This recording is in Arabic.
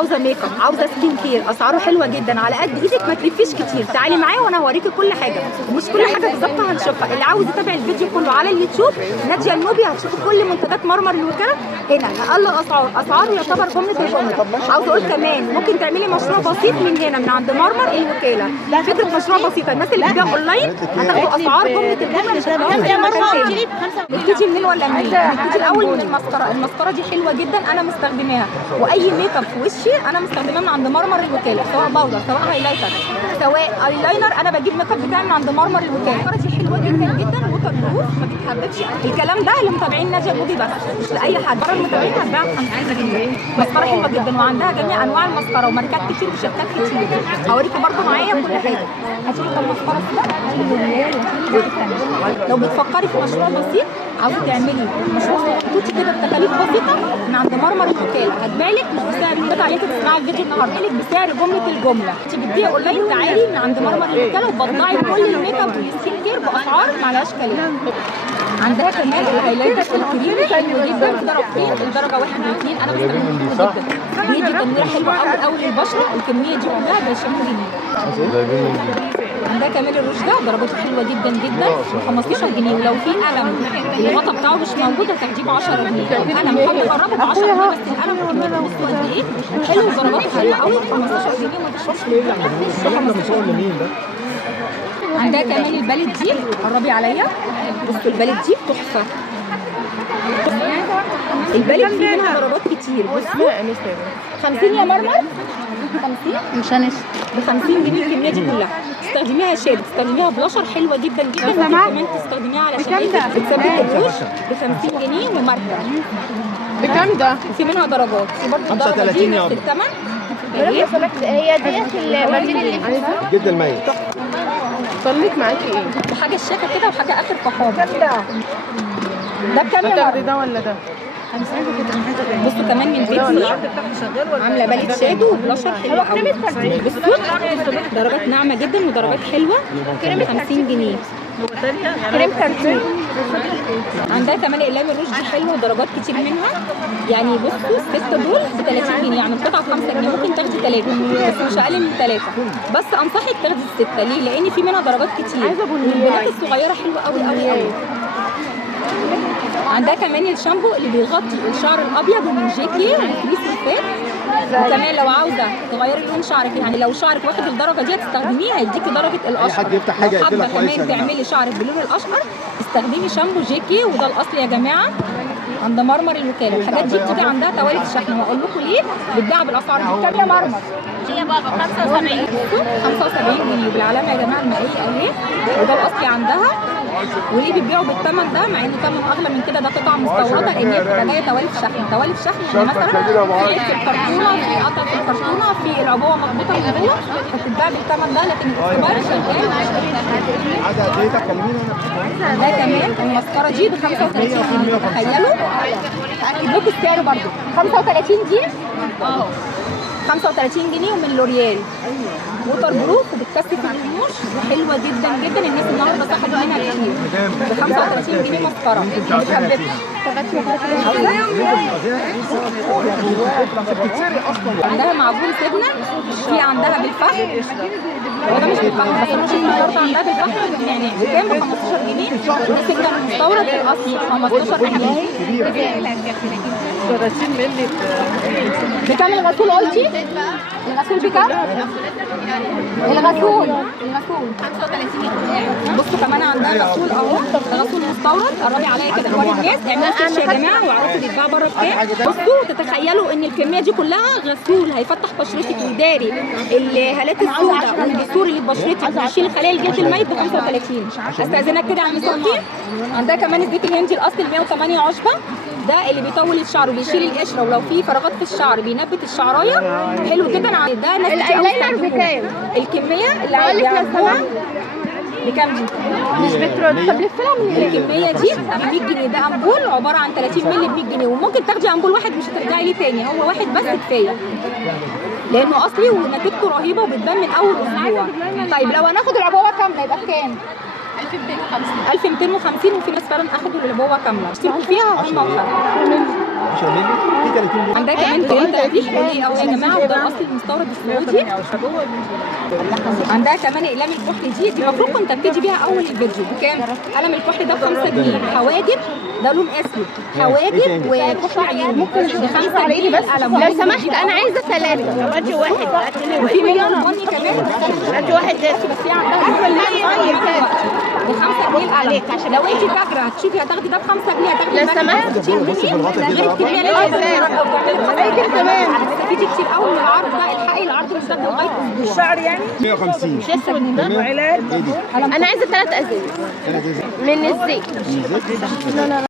عاوزه ميك اب، عاوزه سكين كير، اسعاره حلوه جدا على قد ايدك، ما تلفيش كتير. تعالي معايا وانا هوريكي كل حاجه، ومش كل حاجه بالظبط هنشوفها. اللي عاوز يتابع الفيديو كله على اليوتيوب ناديه النوبي هتشوفي كل منتجات مرمر الوكاله هنا. اقل اسعاره يعتبر جمله الجمله. عاوزه اقول كمان ممكن تعملي مشروع بسيط من هنا من عند مرمر الوكاله. فكره مشروع بسيطه، الناس اللي بتبيع اونلاين هتاخدوا اسعار جمله الجمله مش هتلاقوها. نبتدي منين ولا منين؟ نبتدي الاول من المسكره. المسكره دي حلوه جدا انا مستخدماها، واي ميك اب في وشي انا مستخدماه من عند مرمر الوكاله، سواء باودر سواء هايلايتر سواء ايلاينر. انا بجيب ميك اب بتاعي من عند مرمر الوكاله. المسكره دي حلوه جدا جدا، ووتر بروف ما بتحببش. الكلام ده اللي متابعين ناديه النوبي بس، مش لاي حد. بره المتابعين هتباع ب 50 جنيه. مسكره حلوه جدا وعندها جميع انواع المسكره وماركات كتير وشركات كتير. هوريكي برده معايا كل حاجه. هتشوفي المسكره كده. لو بتفكري في مشروع بسيط عاوزه تعملي مشروع صغنطوطي كده بتكاليف بسيطه من عند مرمر الوكاله، هتبالك مش بسعر القطعه اللي انت بتسمعي الفيديو النهارده، هتبالك بسعر جمله الجمله. تيجي تبيعي اونلاين تعالي من عند مرمر الوكاله وتبضعي كل الميك اب والسكين كير باسعار معلهاش كلام. عندها كمان الهايلايتر الكريمي حلو جدا في درجتين، الدرجه 1 و2 انا بستخدمه جدا. بيدي تنويره حلوه قوي قوي للبشره. الكميه دي كلها ب 20 جنيه. عندها كمان الروج ده درجته حلوه جدا جدا ب 15 جنيه. ولو في قلم الغطا بتاعه مش موجود هتاخديه ب 10 جنيه. قلم حابه اقربه ب 10 جنيه، بس القلم كميته بصوا قد ايه حلو ودرجاته حلوه قوي ب 15 جنيه وما تشوفش ب 15 جنيه. عندها كمان البالت دي، قربي عليا بصوا البالت دي تحفه. البالت دي منها درجات كتير. بصوا 50 يا مرمر، 50 مش هنسى ب 50 جنيه الكميه دي كلها. تستخدميها شاد، تستخدميها بلاشر حلوه جدا جدا. ممكن كمان تستخدميها على شفايفك بتثبت الوش ب 50 جنيه وماركه. بكام ده؟ وفي منها درجات، في برضه الدرجه دي نفس الثمن. هي ديت البديل اللي فيها جدا الميت. صليت معاكي ايه؟ وحاجه الشيكه كده وحاجه اخر فخامه. ده بكام يا مرمر؟ ده ولا ده؟ بصوا كمان من بيتي عامله باليت شادو وبلاشر حلوه قوي. بصوا درجات ناعمه جدا ودرجات حلوه ب 50 جنيه. كريم كارتون. عندها كمان اقلام الروج دي حلوه ودرجات كتير منها. يعني بصوا السته دول ب 30 جنيه، يعني القطعه ب 5 جنيه. ممكن تاخدي 3 بس مش اقل من 3. بس انصحك تاخدي السته. ليه؟ لان في منها درجات كتير والبنات الصغيره حلوه قوي قوي قوي. عندها كمان الشامبو اللي بيغطي الشعر الابيض ومن جيكي وكريس الفات. وكمان لو عاوزه تغيري لون شعرك، يعني لو شعرك واخد الدرجه دي هتستخدميه هيديكي درجه الاشقر. لو حابه كمان تعملي شعرك بلون الاشقر استخدمي شامبو جيكي، وده الاصل يا جماعه عند مرمر الوكاله. الحاجات دي بتيجي عندها توالي الشحن، وهقول لكم ليه بتباع بالاسعار دي. كام يا مرمر؟ هي بقى ب 75 75 جنيه بالعلامه يا جماعه المائيه اهي، وده الاصلي عندها. وليه بيبيعوا بالثمن ده مع ان ثمن اغلى من كده؟ ده قطعه مستورده لان هي بتبقى جايه توالي الشحن. توالي الشحن يعني مثلا في عيد في الكرتونه، في قطع في الكرتونه، في العبوه مضبوطه من جوه، فبتتباع بالثمن ده. لكن الاختبار شغال. ده كمان المسكره دي ب 35 جنيه. تخيلوا هجيب لكم السعر برده 35 دي 35 جنيه ومن لوريال. ووتر بروف وبتكثف الرموش وحلوه جدا جدا. الناس النهارده سحبوا منها كتير. ب 35 جنيه مسكره بتحببها. عندها معجون سجنه، في عندها بالفحم. هو ده مش بالفحم بس انا شفت النهارده عندها بالفحم بالنعناع. بكام؟ ب 15 جنيه. وده سجنه مستورد في الاصل 15 جنيه. 30 مللي بكام الغسول قلتي؟ الغسول بكام؟ الغسول 35. بصوا كمان عندها غسول اهو، ده غسول مستورد. قربي عليا كده وري الناس، اعملوا سيرش يا جماعه واعرفوا بيتباع بره بكام. بصوا تتخيلوا ان الكميه دي كلها غسول هيفتح بشرتك ويداري الهالات السوداء والجسور اللي في بشرتك ويشيل خلايا الجلد الميت ب 35. استاذنك كده يا عم صوتي. عندها كمان الزيت الهندي الاصلي 108 عشبه، ده اللي بيطول الشعر وبيشيل القشره، ولو في فراغات في الشعر بينبت الشعرايه. حلو جدا. ده ناس كتير قوي بتستخدمه. الكميه اللي عايزاها بكام دي؟ مش بترد. طب لفلها من الكميه دي ب 100 جنيه. ده امبول عباره عن 30 مللي ب 100 جنيه، وممكن تاخدي امبول واحد مش هترجعي ليه تاني. هو واحد بس كفايه لانه اصلي ونتيجته رهيبه وبتبان من اول اسبوع. طيب لو هناخد العبوه كامله يبقى بكام؟ 1250. وفي ناس فعلا اخدوا العبوه كامله اشتركوا فيها هم وخدوا. عندها كمان كريم تفتيش وليه او يا جماعه وده الاصل المستورد السعودي. عندها كمان اقلام الكحل دي المفروض كنت ابتدي بيها اول الفيديو بكام؟ قلم الكحل ده ب 5 جنيه، حواجب ده لون اسود، حواجب وكحل عيون ممكن ب 5 جنيه بس. لو سمحت انا عايزه ثلاثه. ادي واحد وفي مليون بني كمان ادي واحد بس هي عندها ب 5 جنيه عليك. عشان لو انت فاكره هتشوفي هتاخدي ده ب 5 جنيه هتاخدي لو ده سمحت. كتير غير كمان هتستفيدي كتير قوي من العرض ده. الحقي العرض مش ده لغايه اسبوع. الشعر يعني 150. مش لسه من وعلاج انا عايزه 3 ازاز من الزيت.